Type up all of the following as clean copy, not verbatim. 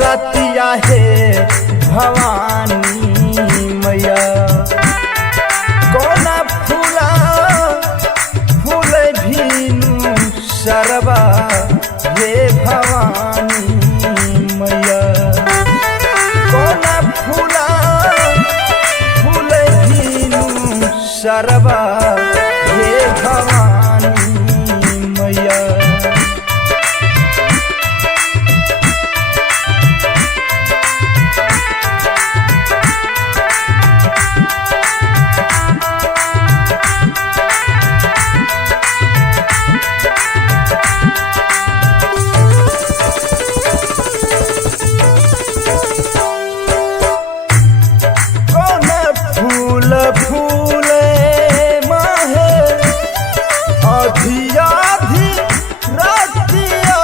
रतिया है भवानी मैया कोना फूला फूल भीनु सरबा हे भवानी मैया कोना फूला फूल भीनु सरबा हे भवानी मैया फूले माहे आधी आधी रातिया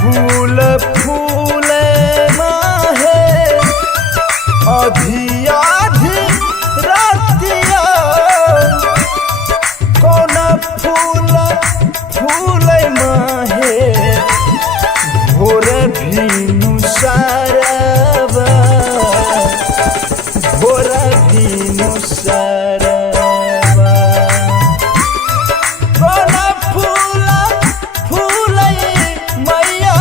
फूल फूले माहे आधी आधी रातिया कोना फूल फूल माहे भोर भीनु सरबा भोर भीनु सरबा कोना फूल फूल मैया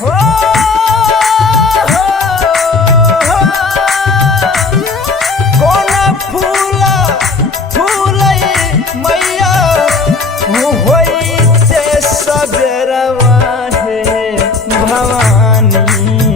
हो कोना फूल फूल मैया होइते सबेरवा हे भवानी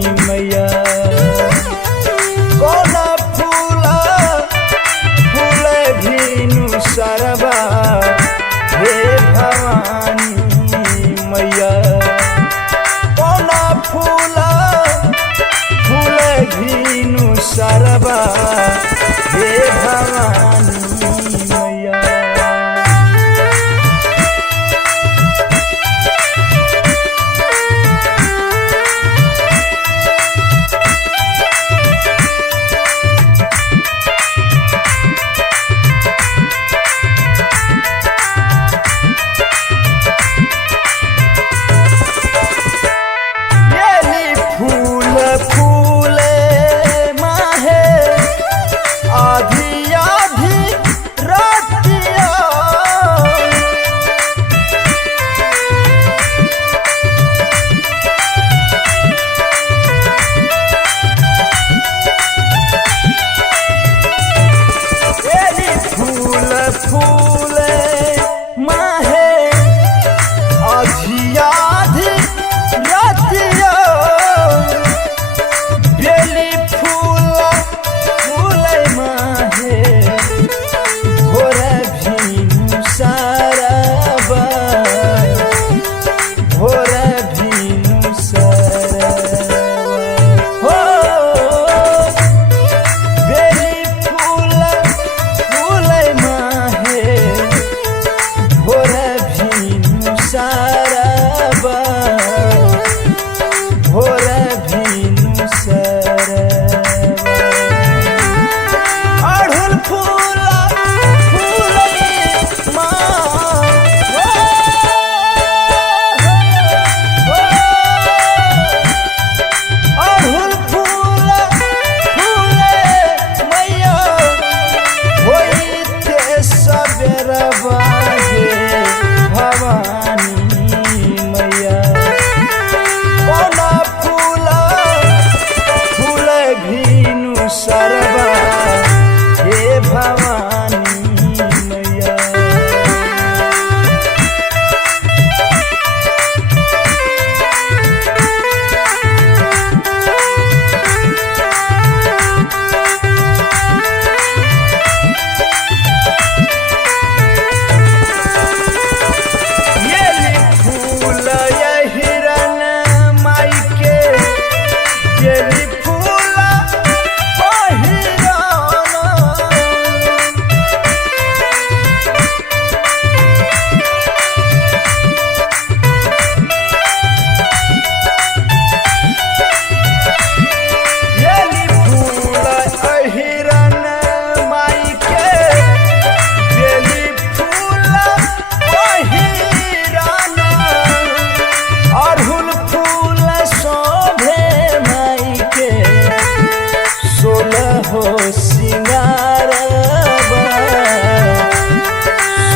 सिंगारबा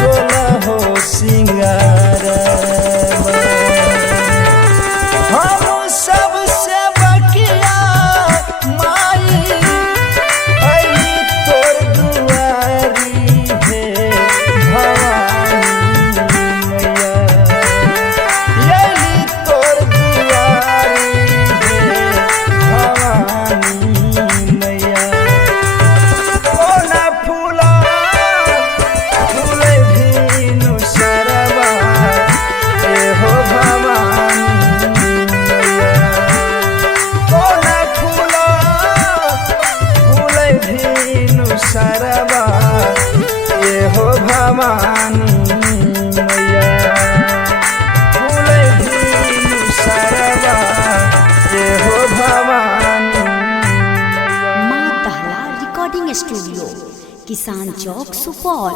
16 सिंगारबा हम सबसे बकिया माई अली तोर दुआरी है भवानी मैया अली तोर दुआरी है भवानी मैया कोना फूला फूले भीनु सरबा एहो भवानी मैया कोना फूला फूले भीनु सरबा एहो भवानी मैया फूले भीनु सरबा एहो भवानी माँ दहला रिकॉर्डिंग स्टूडियो, किसान चौक, सुपौल।